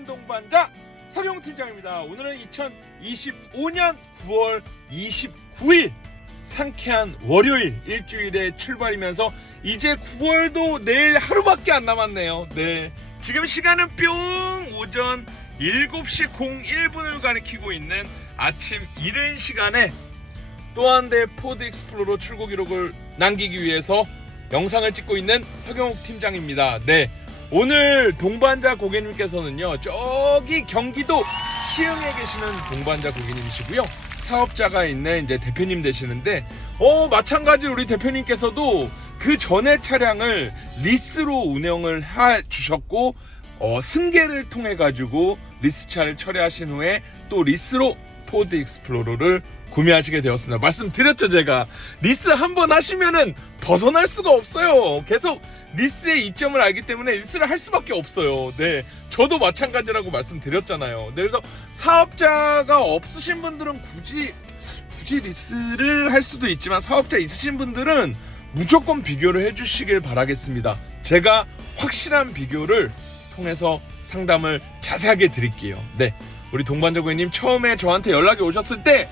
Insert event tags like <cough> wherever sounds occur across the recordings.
영원한 동반자 서경 팀장입니다. 오늘은 2025년 9월 29일 상쾌한 월요일 일주일의 출발이면서 이제 9월도 내일 하루밖에 안 남았네요. 네. 지금 시간은 뿅 오전 7시 01분을 가리키고 있는 아침 이른 시간에 또 한 대 포드 익스플로러 출고 기록을 남기기 위해서 영상을 찍고 있는 서경욱 팀장입니다. 네. 오늘 동반자 고객님께서는요, 저기 경기도 시흥에 계시는 동반자 고객님이시고요. 사업자가 있는 이제 대표님 되시는데, 어, 마찬가지로 우리 대표님께서도 그 전에 차량을 리스로 운영을 해 주셨고, 어, 승계를 통해 가지고 리스차를 처리하신 후에 또 리스로 포드 익스플로러를 구매하시게 되었습니다. 말씀드렸죠, 제가. 리스 한 번 하시면은 벗어날 수가 없어요. 계속 리스의 이점을 알기 때문에 리스를 할 수밖에 없어요. 네. 저도 마찬가지라고 말씀드렸잖아요. 네, 그래서 사업자가 없으신 분들은 굳이, 굳이 리스를 할 수도 있지만 사업자 있으신 분들은 무조건 비교를 해주시길 바라겠습니다. 제가 확실한 비교를 통해서 상담을 자세하게 드릴게요. 네. 우리 동반자 고객님 처음에 저한테 연락이 오셨을 때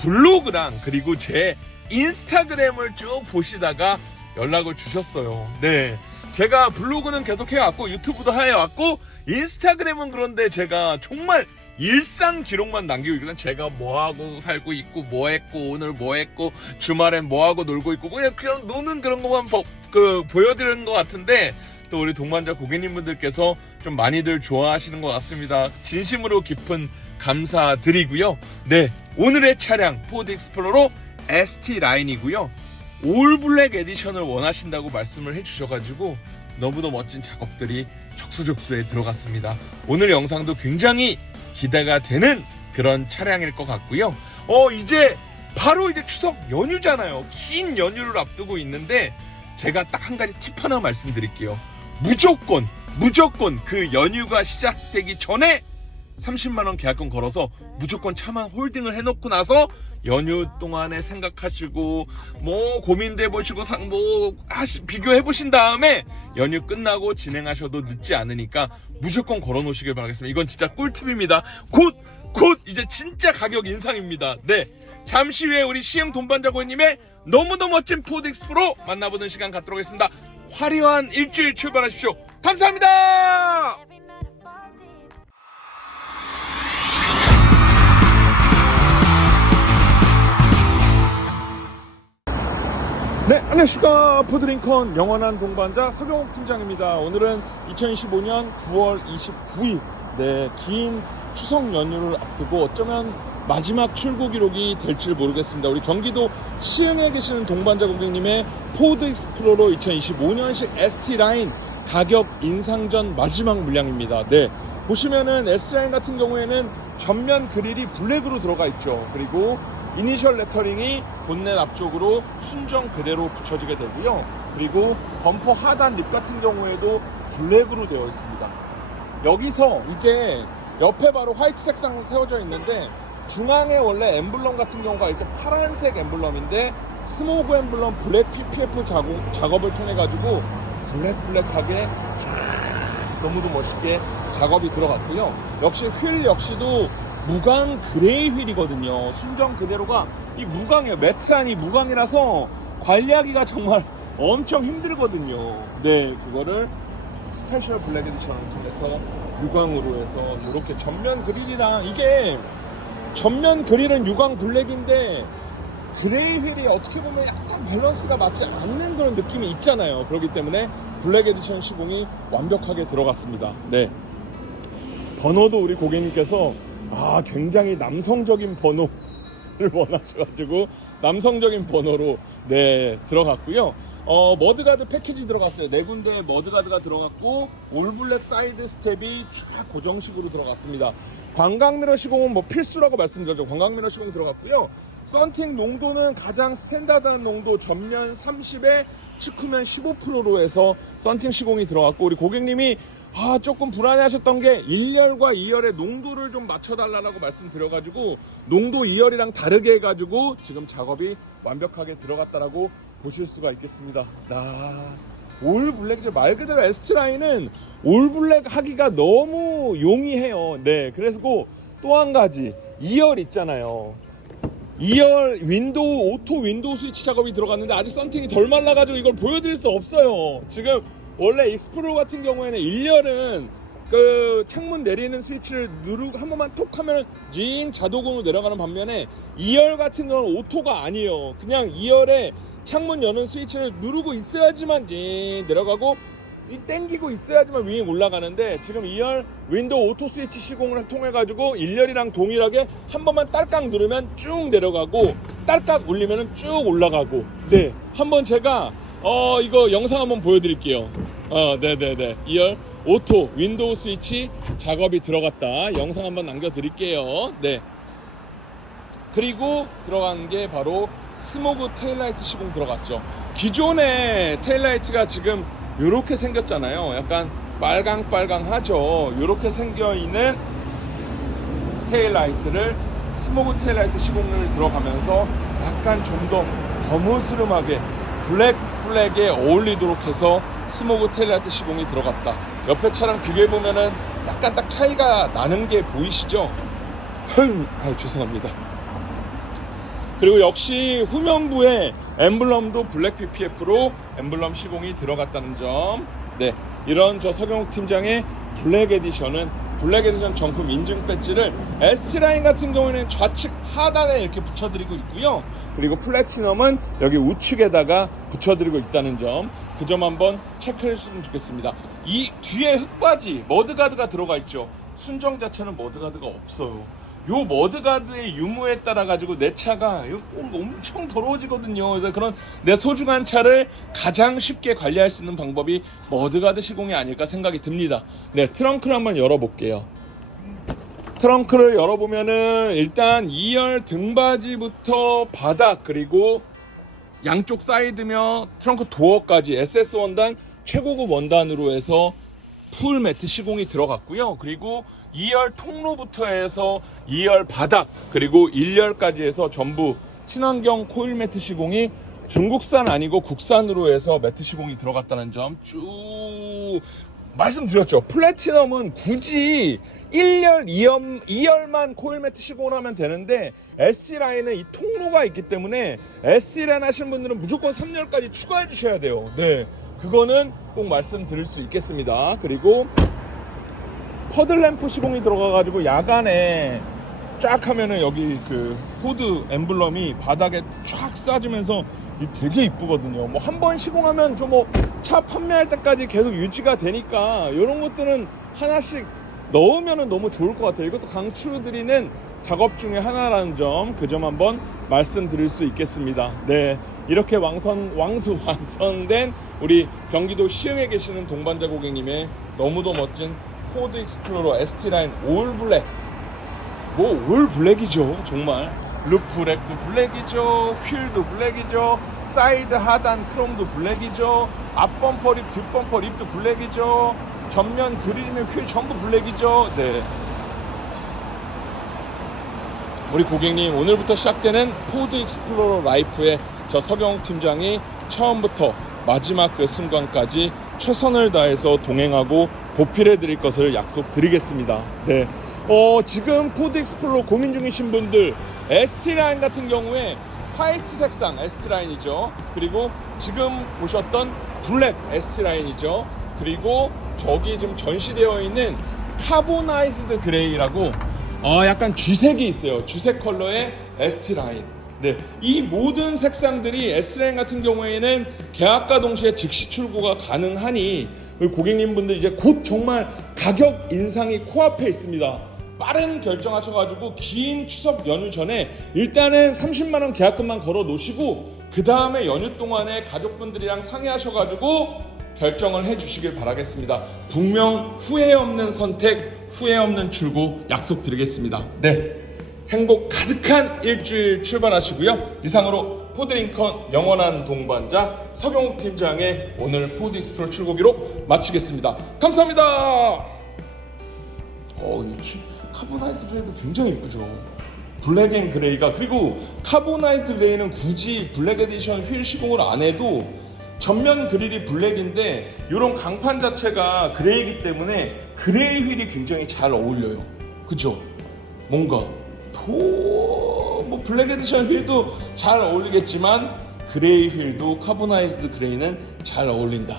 블로그랑 그리고 제 인스타그램을 쭉 보시다가 연락을 주셨어요. 네. 제가 블로그는 계속 해왔고 유튜브도 해왔고 인스타그램은 그런데 제가 정말 일상 기록만 남기고 있거든. 제가 뭐 하고 살고 있고 뭐 했고 오늘 뭐 했고 주말엔 뭐 하고 놀고 있고 그냥 그냥 노는 그런 것만 보, 그 보여드리는 것 같은데 또 우리 동반자 고객님분들께서 좀 많이들 좋아하시는 것 같습니다. 진심으로 깊은 감사드리고요. 네, 오늘의 차량 포드 익스플로러 ST 라인이고요. 올 블랙 에디션을 원하신다고 말씀을 해주셔가지고 너무도 멋진 작업들이 적수적수에 들어갔습니다. 오늘 영상도 굉장히 기대가 되는 그런 차량일 것 같고요. 어 이제 바로 이제 추석 연휴잖아요. 긴 연휴를 앞두고 있는데 제가 딱 한 가지 팁 하나 말씀드릴게요. 무조건 무조건 그 연휴가 시작되기 전에 30만 원 계약금 걸어서 무조건 차만 홀딩을 해놓고 나서 연휴 동안에 생각하시고 뭐 고민도 해보시고 상- 뭐 하시, 비교해 보신 다음에 연휴 끝나고 진행하셔도 늦지 않으니까 무조건 걸어 놓으시길 바라겠습니다. 이건 진짜 꿀팁입니다. 곧 곧 이제 진짜 가격 인상입니다. 네. 잠시 후에 우리 시흥 돈반자 고객님의 너무너무 멋진 포드 익스프로 만나보는 시간 갖도록 하겠습니다. 화려한 일주일 출발하십시오. 감사합니다! 네, 안녕하십니까. 포드링컨 영원한 동반자 서경욱 팀장입니다. 오늘은 2025년 9월 29일, 네, 긴 추석 연휴를 앞두고 어쩌면 마지막 출고 기록이 될지 모르겠습니다. 우리 경기도 시흥에 계시는 동반자 고객님의 포드 익스플로러 2025년식 ST 라인 가격 인상 전 마지막 물량입니다. 네. 보시면은 S라인 같은 경우에는 전면 그릴이 블랙으로 들어가 있죠. 그리고 이니셜 레터링이 본넷 앞쪽으로 순정 그대로 붙여지게 되고요. 그리고 범퍼 하단 립 같은 경우에도 블랙으로 되어 있습니다. 여기서 이제 옆에 바로 화이트 색상 세워져 있는데 중앙에 원래 엠블럼 같은 경우가 이렇게 파란색 엠블럼인데 스모그 엠블럼 블랙 PPF 작업, 작업을 통해 가지고 블랙 블랙하게 쫙 너무도 멋있게 작업이 들어갔고요. 역시 휠 역시도 무광 그레이 휠이거든요. 순정 그대로가 이 무광이에요. 매트한 이 무광이라서 관리하기가 정말 <laughs> 엄청 힘들거든요. 네, 그거를 스페셜 블랙 에디션을 통해서 유광으로 해서 이렇게 전면 그릴이랑 이게 전면 그릴은 유광 블랙인데 그레이 휠이 어떻게 보면 약간 밸런스가 맞지 않는 그런 느낌이 있잖아요. 그렇기 때문에 블랙 에디션 시공이 완벽하게 들어갔습니다. 네. 번호도 우리 고객님께서 아 굉장히 남성적인 번호를 <laughs> 원하셔가지고 남성적인 번호로 네 들어갔고요. 어 머드가드 패키지 들어갔어요. 네 군데 머드가드가 들어갔고 올블랙 사이드 스텝이 쫙 고정식으로 들어갔습니다. 관광미러 시공은 뭐 필수라고 말씀드렸죠. 관광미러 시공 들어갔고요. 썬팅 농도는 가장 스탠다드한 농도 전면 30에 측후면 15%로 해서 썬팅 시공이 들어갔고 우리 고객님이 아 조금 불안해하셨던 게 1열과 2열의 농도를 좀 맞춰달라고 말씀드려가지고 농도 2열이랑 다르게 해가지고 지금 작업이 완벽하게 들어갔다라고 보실 수가 있겠습니다. 나올 블랙이죠. 말 그대로 에스트 라인은 올 블랙 하기가 너무 용이해요. 네, 그래서 또 한 가지 2열 있잖아요. 2열 윈도우 오토 윈도우 스위치 작업이 들어갔는데 아직 썬팅이 덜 말라가지고 이걸 보여드릴 수 없어요. 지금 원래 익스플로러 같은 경우에는 1열은 그 창문 내리는 스위치를 누르고 한 번만 톡 하면 징 자동으로 내려가는 반면에 2열 같은 경우는 오토가 아니에요. 그냥 2열에 창문 여는 스위치를 누르고 있어야지만 징 내려가고 이 땡기고 있어야지만 윙이 올라가는데 지금 2열 윈도우 오토 스위치 시공을 통해 가지고 1열이랑 동일하게 한 번만 딸깍 누르면 쭉 내려가고 딸깍 올리면 쭉 올라가고 네 한 번 제가 어 이거 영상 한번 보여드릴게요 어 네네네 2열 오토 윈도우 스위치 작업이 들어갔다 영상 한번 남겨드릴게요 네 그리고 들어간 게 바로 스모그 테일라이트 시공 들어갔죠. 기존의 테일라이트가 지금 이렇게 생겼잖아요. 약간 빨강빨강하죠. 이렇게 생겨 있는 테일라이트를 스모그 테일라이트 시공을 들어가면서 약간 좀 더 거무스름하게 블랙 블랙에 어울리도록 해서 스모그 테일라이트 시공이 들어갔다. 옆에 차랑 비교해 보면은 약간 딱 차이가 나는 게 보이시죠? 흠, 아 죄송합니다. 그리고 역시 후면부에 엠블럼도 블랙 PPF로 엠블럼 시공이 들어갔다는 점. 네, 이런 저 서경욱 팀장의 블랙 에디션은 블랙 에디션 정품 인증 배지를 S라인 같은 경우에는 좌측 하단에 이렇게 붙여드리고 있고요. 그리고 플래티넘은 여기 우측에다가 붙여드리고 있다는 점. 그 점 한번 체크해 주시면 좋겠습니다. 이 뒤에 흙바지, 머드가드가 들어가 있죠. 순정 자체는 머드가드가 없어요. 요 머드가드의 유무에 따라 가지고 내 차가 엄청 더러워지거든요. 그래서 그런 내 소중한 차를 가장 쉽게 관리할 수 있는 방법이 머드가드 시공이 아닐까 생각이 듭니다. 네, 트렁크를 한번 열어볼게요. 트렁크를 열어보면은 일단 2열 등받이부터 바닥 그리고 양쪽 사이드며 트렁크 도어까지 SS 원단 최고급 원단으로 해서 풀 매트 시공이 들어갔고요. 그리고 2열 통로부터 해서 2열 바닥 그리고 1열까지 해서 전부 친환경 코일 매트 시공이 중국산 아니고 국산으로 해서 매트 시공이 들어갔다는 점 쭉 말씀드렸죠. 플래티넘은 굳이 1열, 2열, 2열만 코일 매트 시공을 하면 되는데 S라인은 이 통로가 있기 때문에 S라인 하시는 분들은 무조건 3열까지 추가해 주셔야 돼요. 네. 그거는 꼭 말씀드릴 수 있겠습니다. 그리고 퍼들램프 시공이 들어가가지고 야간에 쫙 하면은 여기 그 코드 엠블럼이 바닥에 쫙 쏴지면서 이 되게 이쁘거든요. 뭐 한 번 시공하면 좀뭐차 판매할 때까지 계속 유지가 되니까 이런 것들은 하나씩 넣으면은 너무 좋을 것 같아요. 이것도 강추드리는 작업 중에 하나라는 점, 그 점 한번 말씀드릴 수 있겠습니다. 네. 이렇게 왕선, 왕수 <laughs> 완성된 우리 경기도 시흥에 계시는 동반자 고객님의 너무도 멋진 포드 익스플로러 ST라인 올 블랙. 뭐 올 블랙이죠. 정말. 루프 렉도 블랙이죠. 휠도 블랙이죠. 사이드 하단 크롬도 블랙이죠. 앞 범퍼 립, 뒷 범퍼 립도 블랙이죠. 전면 그릴이면 휠 전부 블랙이죠. 네. 우리 고객님 오늘부터 시작되는 포드 익스플로러 라이프의 저 서경 팀장이 처음부터 마지막 그 순간까지 최선을 다해서 동행하고 보필해 드릴 것을 약속드리겠습니다. 네. 어, 지금 포드 익스플로러 고민 중이신 분들 S라인 같은 경우에 화이트 색상 S라인이죠. 그리고 지금 보셨던 블랙 S라인이죠. 그리고 저기 지금 전시되어 있는 카보나이즈드 그레이라고 어, 약간 쥐색이 있어요. 쥐색 컬러의 S라인. 네. 이 모든 색상들이 S라인 같은 경우에는 계약과 동시에 즉시 출고가 가능하니 고객님분들 이제 곧 정말 가격 인상이 코앞에 있습니다. 빠른 결정하셔가지고 긴 추석 연휴 전에 일단은 30만 원 계약금만 걸어 놓으시고 그 다음에 연휴 동안에 가족분들이랑 상의하셔가지고 결정을 해 주시길 바라겠습니다. 분명 후회 없는 선택, 후회 없는 출고 약속드리겠습니다. 네. 행복 가득한 일주일 출발하시고요. 이상으로 포드링컨 영원한 동반자 서경욱 팀장의 오늘 포드 익스프로 출고 기록 마치겠습니다. 감사합니다. 어, 이 치- 카보나이즈 그레이도 굉장히 예쁘죠. 블랙 앤 그레이가 그리고 카보나이즈 그레이는 굳이 블랙 에디션 휠 시공을 안 해도 전면 그릴이 블랙인데 이런 강판 자체가 그레이이기 때문에 그레이 휠이 굉장히 잘 어울려요. 그죠? 뭔가 도뭐 블랙 에디션 휠도 잘 어울리겠지만 그레이 휠도 카보나이즈드 그레이는 잘 어울린다.